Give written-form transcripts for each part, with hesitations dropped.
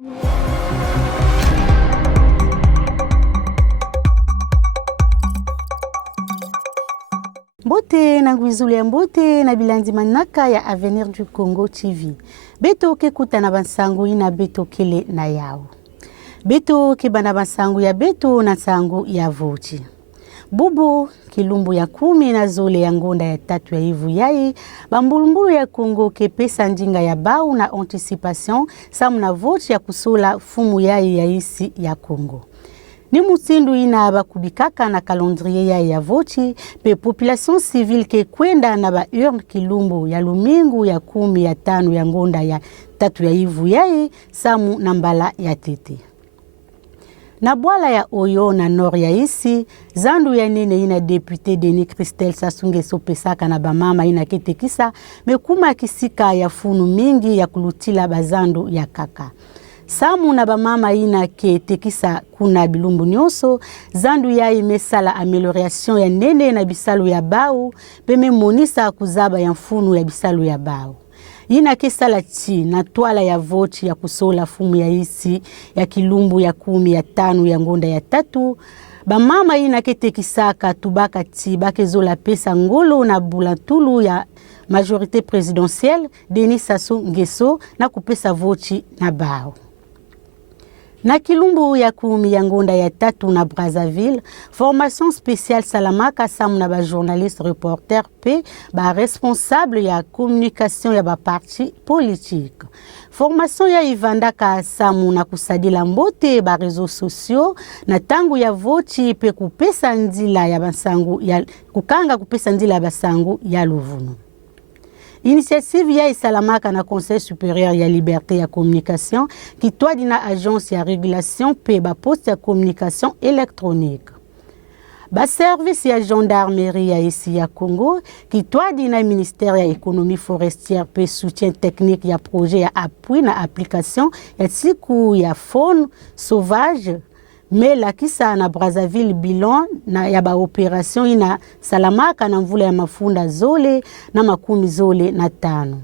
Mbote na ngwizulu ya mbote na bilandi manaka ya Avenir du Congo TV. Beto ke kuta na bansangu ina beto kele na yao. Beto ke bana bansangu ya beto na sangu ya vochi. Bubu kilumbu ya 10 na zole ya ngonda ya 3 ya ivu yai. Bambulumbulu ya Congo ke pesa njinga ya bau na anticipation samu na vochi ya kusula fumu yai ya isi ya Congo. Ni mutindu ina bakubikaka na calendrier ya vochi pe population civile ke kwenda na ba urne kilumbu ya lumingu ya 10 ya 5 ya ngonda ya 3 ya ivu yai samu na mbala ya tete. Na bwala ya Oyo na nord ya isi, zandu ya nene ina député Denis Christel Sassou Nguesso pesaka na bamama ina ketekisa mekuma kisika ya funu mingi ya kulutila bazandu ya kaka. Samu na bamama ina ketekisa kuna bilumbu nyonso, zandu ya imesala amelioration ya nene na bisalu ya bau, peme monisa kuzaba ya mfunu ya bisalu ya bau. Ina kesala chi na twala ya vochi ya kusola fumu ya isi ya kilumbu ya 10 ya 5 ya ngonda ya 3. Bamama ina ketekisaka tubaka chi bakezola pesa ngolo na bulantulu ya majorité présidentielle Denis Sassou Nguesso na kupesa vochi na bao. Na kilumbu ya 10 ya ngonda ya 3 na Brazzaville, formation spéciale salamaka samu na ba journaliste reporter pe ba responsable ya communication ya ba parti politique. Formation ya ivandaka samu na kusadila mbote ba réseaux sociaux na tangu ya vochi pe kupesa ndila ya basangu ya kukanga kupesa ndila ya basangu ya luvunu. Initiative ya isalamaka na Conseil supérieur ya liberté ya communication qui toa dina agence ya régulation pe ba poste ya communication électronique. Ba service ya gendarmerie ya ici ya Congo qui toa dina ministère ya économie forestière pe soutien technique ya projet ya appui na application ya siku ya faune sauvage. Mais la kisa na Brazzaville bilan na ya ba operation ina salamaka na mvula ya mafunda zole na makumi zole na 5.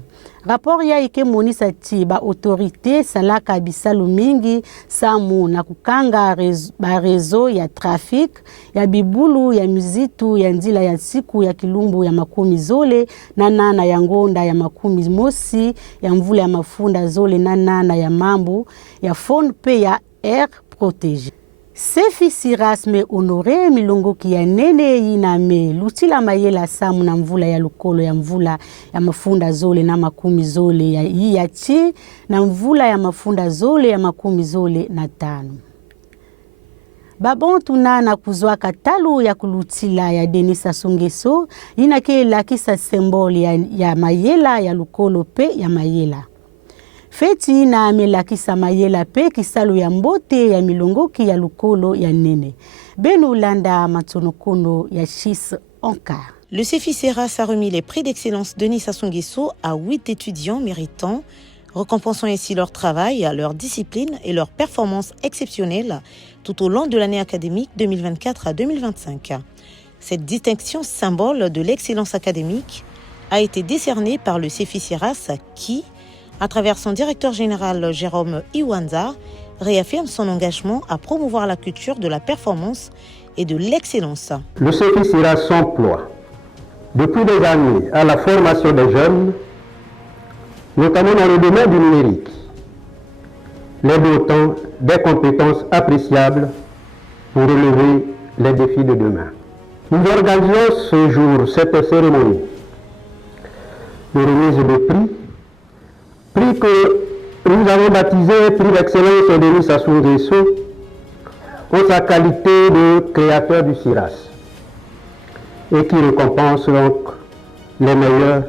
Rapport ya ike monisa ti ba autorité salaka bisalu mingi samu na kukanga ba rezo ya trafic ya bibulu ya mizitu ya ndila ya siku ya kilumbu ya makumi zole na nana ya ngonda ya makumi mosi ya mvula ya mafunda zole na nana ya mambu ya faune pe ya air protégé. Sefi Sirasme Honoré milongo kia nene yiname lutila mayela samu na mvula ya lukolo ya mvula ya mafunda zole na makumi zole ya iyachi na mvula ya mafunda zole ya makumi zole na 5. Babon na kuzwa katalu ya kulutila ya Denis Sassou Nguesso inake lakisa symbole ya mayela ya lukolo pe ya mayela. Feti na amelakisa mayela pe kisalu ya mbote ya milongoki ya lukolo ya nene. Benu landa matonokono ya Chis Onkar. Le CEFI-CERAS a remis les prix d'excellence Denis Sassou Nguesso à 8 étudiants méritants, récompensant ainsi leur travail, leur discipline et leur performance exceptionnelle tout au long de l'année académique 2024 à 2025. Cette distinction symbole de l'excellence académique a été décernée par le CEFI-CERAS qui, à travers son directeur général Jérôme Iwanza, réaffirme son engagement à promouvoir la culture de la performance et de l'excellence. Le CEFI-CERAS s'emploie depuis des années à la formation des jeunes, notamment dans le domaine du numérique, les dotant des compétences appréciables pour relever les défis de demain. Nous organisons ce jour cette cérémonie de remise de prix que nous avons baptisé prix d'excellence Denis Sassou Nguesso en sa qualité de créateur du CIRAS et qui récompense donc les meilleurs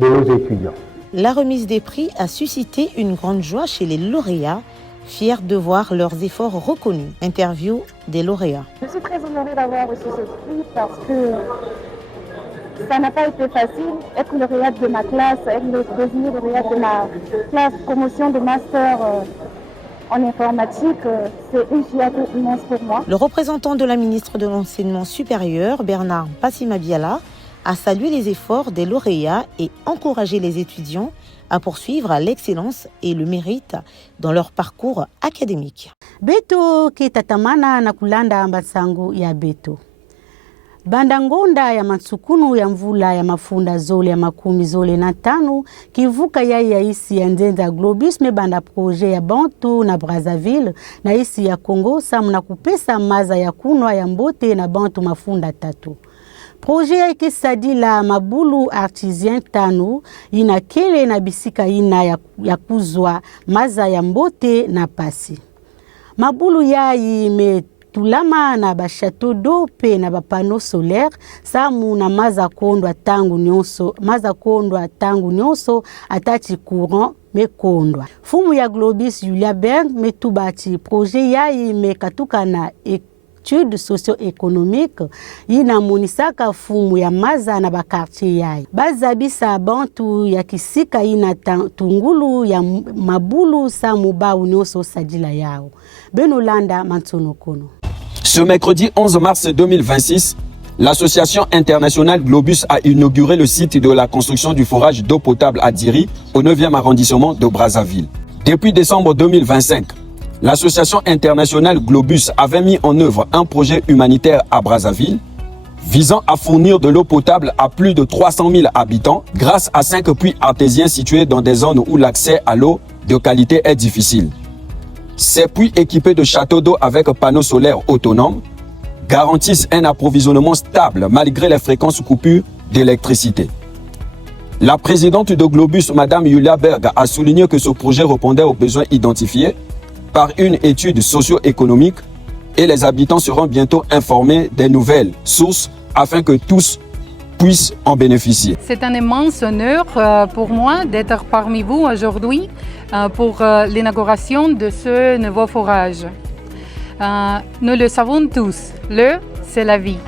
de nos étudiants. La remise des prix a suscité une grande joie chez les lauréats, fiers de voir leurs efforts reconnus. Interview des lauréats. Je suis très honorée d'avoir reçu ce prix parce que ça n'a pas été facile. Être lauréate de ma classe, être devenue lauréate de ma classe promotion de master en informatique, c'est une fierté immense pour moi. Le représentant de la ministre de l'Enseignement supérieur, Bernard Passima Biala, a salué les efforts des lauréats et encouragé les étudiants à poursuivre l'excellence et le mérite dans leur parcours académique. Beto kitatamana na kulanda masangu ya Beto. Banda ngonda ya matsukunu ya mvula ya mafunda zole ya makumi zole na tano kivuka ya isi ya nzenza Globus me banda projet ya Bantu na Brazzaville na isi ya Congo samu na kupesa maza ya kunwa ya mbote na Bantu mafunda tatu. Projet ya ikisadila mabulu artisien tanu ina kele na bisika ina ya kuzwa maza ya mbote na pasi. Mabulu ya ime tulama na ba château d'eau pe na ba panneau solaire samu na maza kondwa tangu nyonso atati courant me kondwa. Fumu ya Globus Julia Berg me tubati projet ya ime katuka na étude socio-économique ina monisaka fumu ya maza na ba quartier yai. Bazabisa Bantu ya kisika ina tungulu ya mabulu samu ba unyoso sadila yao. Benolanda Mantonokono. Ce mercredi 11 mars 2026, l'association internationale Globus a inauguré le site de la construction du forage d'eau potable à Diri, au 9e arrondissement de Brazzaville. Depuis décembre 2025, l'association internationale Globus avait mis en œuvre un projet humanitaire à Brazzaville visant à fournir de l'eau potable à plus de 300 000 habitants grâce à 5 puits artésiens situés dans des zones où l'accès à l'eau de qualité est difficile. Ces puits équipés de châteaux d'eau avec panneaux solaires autonomes garantissent un approvisionnement stable malgré les fréquentes coupures d'électricité. La présidente de Globus, Madame Julia Berg, a souligné que ce projet répondait aux besoins identifiés par une étude socio-économique et les habitants seront bientôt informés des nouvelles sources afin que tous puissent en bénéficier. C'est un immense honneur pour moi d'être parmi vous aujourd'hui pour l'inauguration de ce nouveau forage. Nous le savons tous, l'eau, c'est la vie.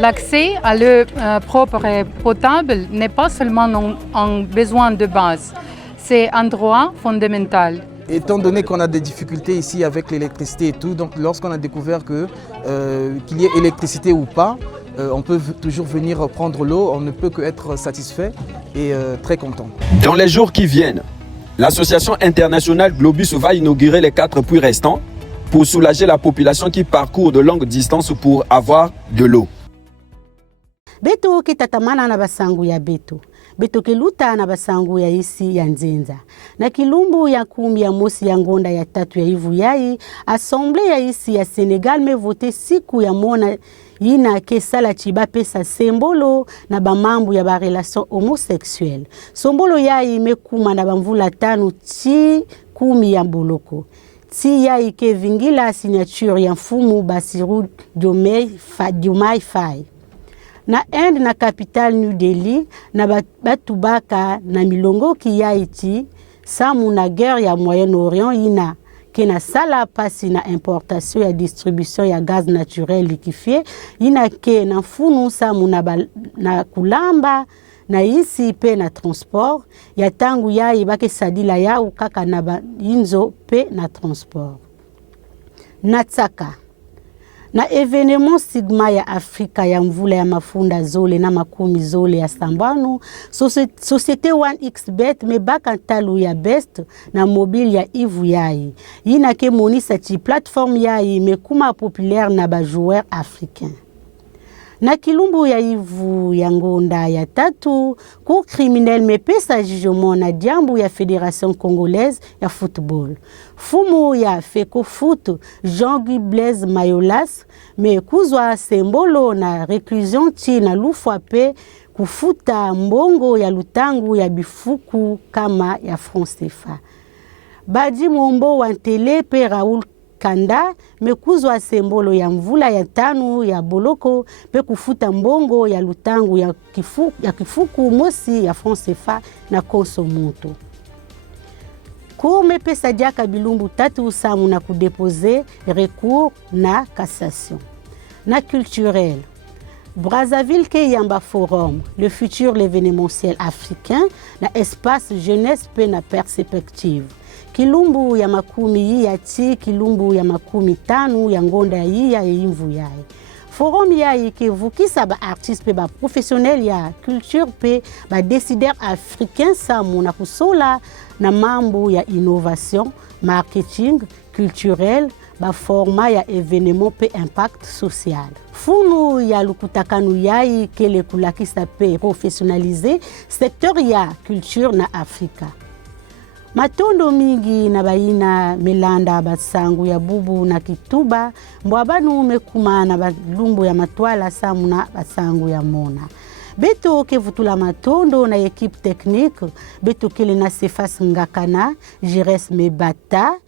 L'accès à l'eau propre et potable n'est pas seulement un besoin de base, c'est un droit fondamental. Étant donné qu'on a des difficultés ici avec l'électricité et tout, donc lorsqu'on a découvert qu'il y ait électricité ou pas, on peut toujours venir prendre l'eau, on ne peut qu'être satisfait et très content. Dans les jours qui viennent, l'association internationale Globus va inaugurer les 4 puits restants pour soulager la population qui parcourt de longues distances pour avoir de l'eau. Beto kitatamana na basangu ya Beto. Beto keluta na basangu ya isi ya nzenza. Na kilumbu ya kumi ya mosi ya ngonda ya tatu ya ivu yai, Assemblée ya isi ya Senegal me vote siku ya mona yina kesala chiba pesa sembolo na bamambu ya ba relation homosexuelle. Sombolo yai me kuma na bamvula tanu ti kumi ya boloko. Ti yai ke vingila signature ya mfumu Bassirou Diomaye Faye. Na Inde na capitale New Delhi na batubaka na milongo ki ya iti samu na guerre ya Moyen-Orient ina kena sala pasi na importation ya distribution ya gaz naturel liquéfié ina ke na funu samu na kulamba na isi pe na transport ya tangu ya ibake sadila ya ukaka na inzo pe na transport. Natsaka na événement Sigma ya Afrika ya mvula ya mafunda zole na makumi zole ya Sambano, Société 1xBet me baka ntalu ya Best na mobile ya Ivu yai. Yina ke monisa ti plateforme yai me kuma populaire na ba joueur africain. Na kilumbu ya Ivu ya ngonda ya tatu, cour criminel me pesa jugement na diambu ya Fédération Congolaise ya football. Fumu ya Feko Foot, Jean-Guy Blaise Mayolas, me kuzwa sembolo na réclusion ti na lufwa pe kufuta mbongo ya lutangu ya bifuku kama ya franc CFA. Badi Mombo Wantele pe Raoul Kanda me kuzwa sembolo ya mvula ya tanu ya boloko pe kufuta mbongo ya lutangu ya kifuku mosi ya franc CFA na konsomoto. Cour pesa diaka bilumbu tatu samu na kudepose recours na cassation. Na culturel. Brazzaville ke yamba forum, le futur l'événementiel africain, na espace jeunesse pe na perspective. Kilumbu ya makumi yi ya ti, kilumbu ya makumi tanu ya ngonda yi ya imvu yai. forum ya ikevukisa baartiste mpe baprofessionnel ya culture mpe badécideur africain samu na kusola na mambo ya innovation marketing culturel baforma ya événement mpe impact social. Funu ya lukutakanu yai kele kulakisa mpe professionnaliser secteur ya culture na Afrika. Matondo mingi na baina melanda basangu ya bubu na kituba mbwa banu mekuma na balumbu ya matwala samu na basangu ya mona. Beto ke vutula matondo na équipe technique, beto kele na Sefas Ngakana, Jires Mebata,